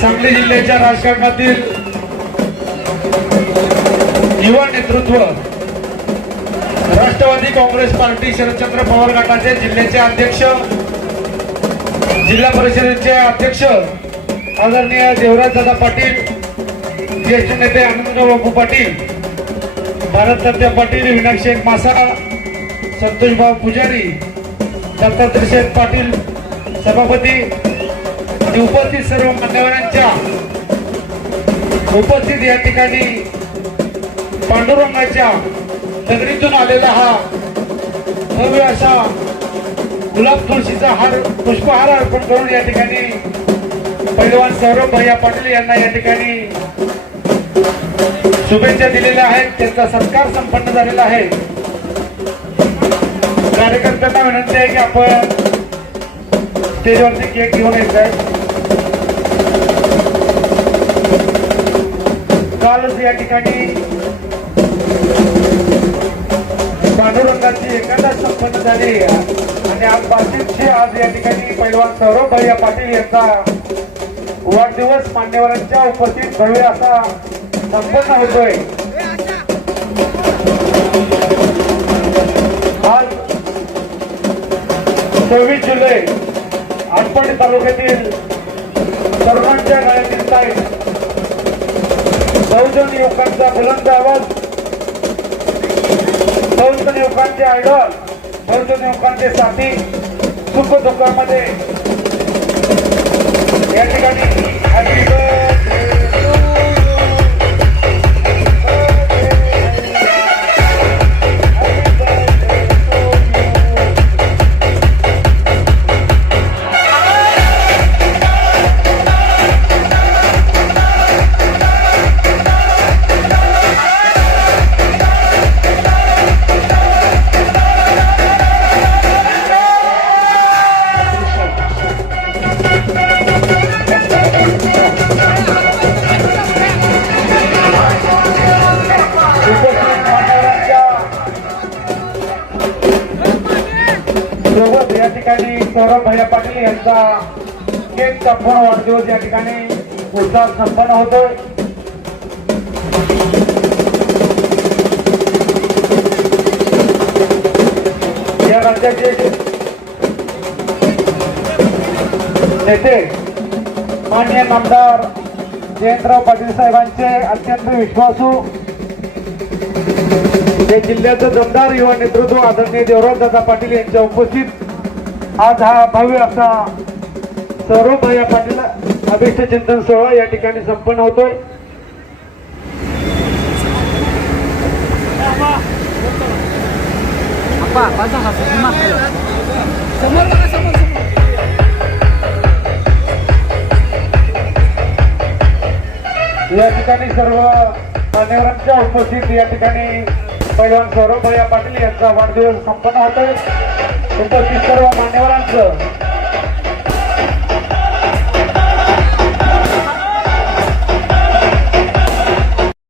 सांगली जिल्ह्याच्या राजकारणातील युवा नेतृत्व राष्ट्रवादी काँग्रेस पार्टी शरदचंद्र पवार गटाचे जिल्ह्याचे अध्यक्ष, जिल्हा परिषदेचे अध्यक्ष आदरणीय देवराजदादा पाटील, ज्येष्ठ नेते आनंदराव बापू पाटील, भारतरत्न पाटील, विनायक शेठ मासा, संतोषभाऊ पुजारी, दत्तात्रय शेठ पाटील सभापती आणि उपस्थित सर्व मान्यवरांच्या उपस्थित या ठिकाणी पांडुरंगाच्या नगरीतून आलेला हा भव्य असा गुलाब तुळशीचा हार, पुष्पहार अर्पण करून या ठिकाणी पैलवान सौरभ भैया पाटील यांना या ठिकाणी शुभेच्छा दिलेल्या आहेत. त्यांचा सत्कार संपन्न झालेला आहे. कार्यकर्त्यांना विनंती आहे की आपण स्टेजवरती केक घेऊन यायचं. कालच या ठिकाणी पांडुरंगाची एकादश संपन्न झाली आणि आज 25 आज या ठिकाणी पैलवान सौरभ भैया पाटील यांचा वाढदिवस मान्यवरांच्या उपस्थित भव्य असा संपन्न होतोय. आज 26 जुलै आटपाडी तालुक्यातील तरुणांच्या गळ्यातील ताईत बहुजन युवकांचा बुलंद आवाज, बहुजन युवकांचे आयडॉल, बहुजन युवकांचे साथी, सुख दुःखामध्ये या ठिकाणी हॅपी सोबत या ठिकाणी सौरभ भैया पाटील यांचा केक कापून वाढदिवस या ठिकाणी उत्साह संपन्न होतोय. या राज्याचे नेते माननीय नामदार जयंतराव पाटील साहेबांचे अत्यंत विश्वासू हे जिल्ह्याचं दमदार युवा नेतृत्व आदरणीय देवराजदादा पाटील यांच्या उपस्थित आज हा भव्य असा सौरभ भैया पाटील अभिष्ट चिंतन सोहळा या ठिकाणी संपन्न होतोय. या ठिकाणी सर्व मान्यवरांच्या उपस्थित या ठिकाणी पैलवान सौरभ भैया पाटील यांचा वाढदिवस संपन्न होतोय. उपस्थित सर्व मान्यवरांचं